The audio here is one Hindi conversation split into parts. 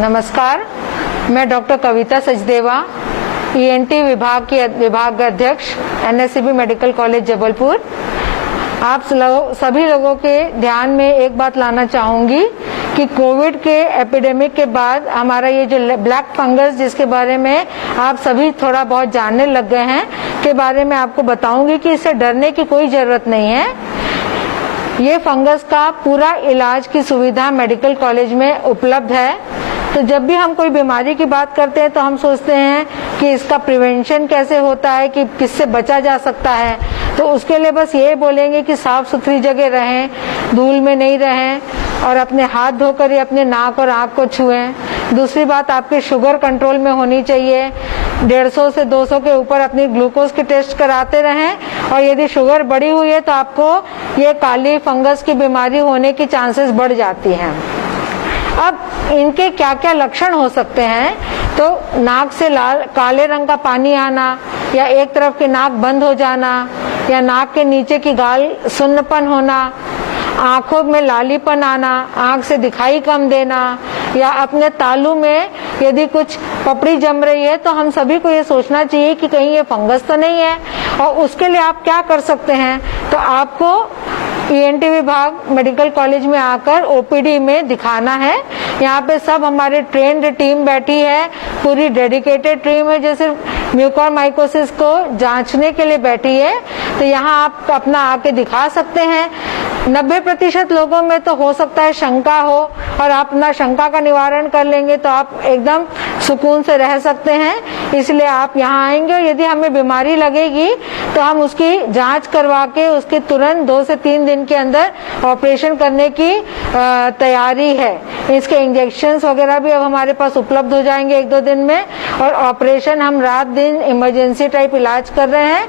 नमस्कार, मैं डॉक्टर कविता सचदेवा, ईएनटी विभाग की विभाग अध्यक्ष, एनएससीबी मेडिकल कॉलेज जबलपुर। आप सभी लोगों के ध्यान में एक बात लाना चाहूंगी कि कोविड के एपिडेमिक के बाद हमारा ये जो ब्लैक फंगस, जिसके बारे में आप सभी थोड़ा बहुत जानने लग गए हैं, के बारे में आपको बताऊंगी कि इससे डरने की कोई जरूरत नहीं है। ये फंगस का पूरा इलाज की सुविधा मेडिकल कॉलेज में उपलब्ध है। तो जब भी हम कोई बीमारी की बात करते हैं तो हम सोचते हैं कि इसका प्रिवेंशन कैसे होता है, कि किससे बचा जा सकता है। तो उसके लिए बस ये बोलेंगे कि साफ सुथरी जगह रहें, धूल में नहीं रहें और अपने हाथ धोकर ही अपने नाक और आंख को छुएं। दूसरी बात, आपकी शुगर कंट्रोल में होनी चाहिए। 150 से 200 के ऊपर अपनी ग्लूकोज की टेस्ट कराते रहें और यदि शुगर बढ़ी हुई है तो आपको ये काली फंगस की बीमारी होने की चांसेस बढ़ जाती हैं। अब इनके क्या क्या लक्षण हो सकते हैं, तो नाक से काले रंग का पानी आना, या एक तरफ की नाक बंद हो जाना, या नाक के नीचे की गाल सुन्नपन होना, आंखों में लालीपन आना, आंख से दिखाई कम देना, या अपने तालू में यदि कुछ पपड़ी जम रही है तो हम सभी को ये सोचना चाहिए कि कहीं ये फंगस तो नहीं है। और उसके लिए आप क्या कर सकते हैं, तो आपको ईएनटी विभाग मेडिकल कॉलेज में आकर ओपीडी में दिखाना है। यहाँ पे सब हमारे ट्रेन्ड टीम बैठी है, पूरी डेडिकेटेड टीम है जो सिर्फ म्यूकोरमाइकोसिस को जांचने के लिए बैठी है। तो यहाँ आप अपना आके दिखा सकते हैं। 90% लोगों में तो हो सकता है शंका हो, और आप अपना शंका का निवारण कर लेंगे तो आप एकदम सुकून से रह सकते हैं। इसलिए आप यहाँ आएंगे और यदि हमें बीमारी लगेगी तो हम उसकी जांच करवा के उसके तुरंत 2 से 3 दिन के अंदर ऑपरेशन करने की तैयारी है। इसके इंजेक्शंस वगैरह भी अब हमारे पास उपलब्ध हो जाएंगे 1-2 दिन में, और ऑपरेशन हम रात दिन इमरजेंसी टाइप इलाज कर रहे हैं।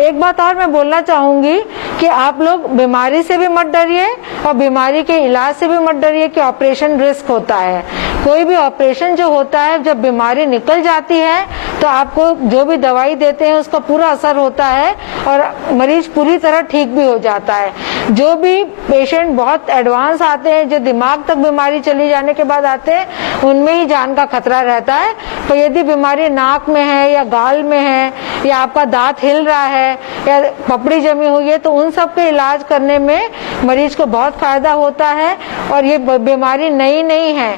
एक बात और मैं बोलना चाहूंगी कि आप लोग बीमारी से भी मत डरिए और बीमारी के इलाज से भी मत डरिए कि ऑपरेशन रिस्क होता है। कोई भी ऑपरेशन जो होता है, जब बीमारी निकल जाती है तो आपको जो भी दवाई देते हैं उसका पूरा असर होता है और मरीज पूरी तरह ठीक भी हो जाता है। जो भी पेशेंट बहुत एडवांस आते हैं, जो दिमाग तक बीमारी चली जाने के बाद आते हैं, उनमें ही जान का खतरा रहता है। तो यदि बीमारी नाक में है या गाल में है या आपका दांत हिल रहा है या पपड़ी जमी हुई है, तो उन सब के इलाज करने में मरीज को बहुत फायदा होता है। और ये बीमारी नई नहीं है,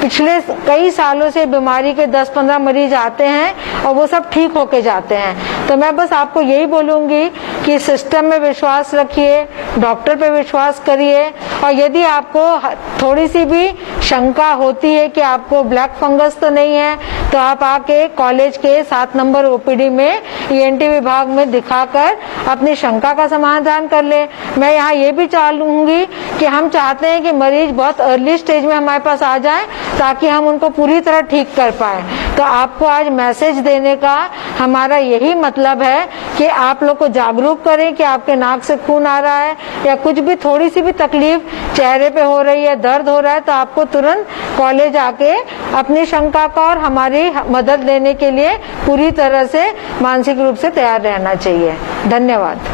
पिछले कई सालों से बीमारी के 10-15 मरीज आते हैं और वो सब ठीक होके जाते हैं। तो मैं बस आपको यही बोलूंगी कि सिस्टम में विश्वास रखिए, डॉक्टर पे विश्वास करिए, और यदि आपको थोड़ी सी भी शंका होती है कि आपको ब्लैक फंगस तो नहीं है, तो आप आके कॉलेज के 7 नंबर ओपीडी में ईएनटी विभाग में दिखाकर अपनी शंका का समाधान कर ले। मैं यहाँ ये भी चाहूंगी कि हम चाहते हैं कि मरीज बहुत अर्ली स्टेज में हमारे पास आ जाए ताकि हम उनको पूरी तरह ठीक कर पाए। तो आपको आज मैसेज देने का हमारा यही मतलब है कि आप लोग को जागरूक करें कि आपके नाक से खून आ रहा है या कुछ भी थोड़ी सी भी तकलीफ चेहरे पे हो रही है, दर्द हो रहा है, तो आपको तुरंत कॉलेज आके अपनी शंका का और हमारी मदद लेने के लिए पूरी तरह से मानसिक रूप से तैयार रहना चाहिए। धन्यवाद।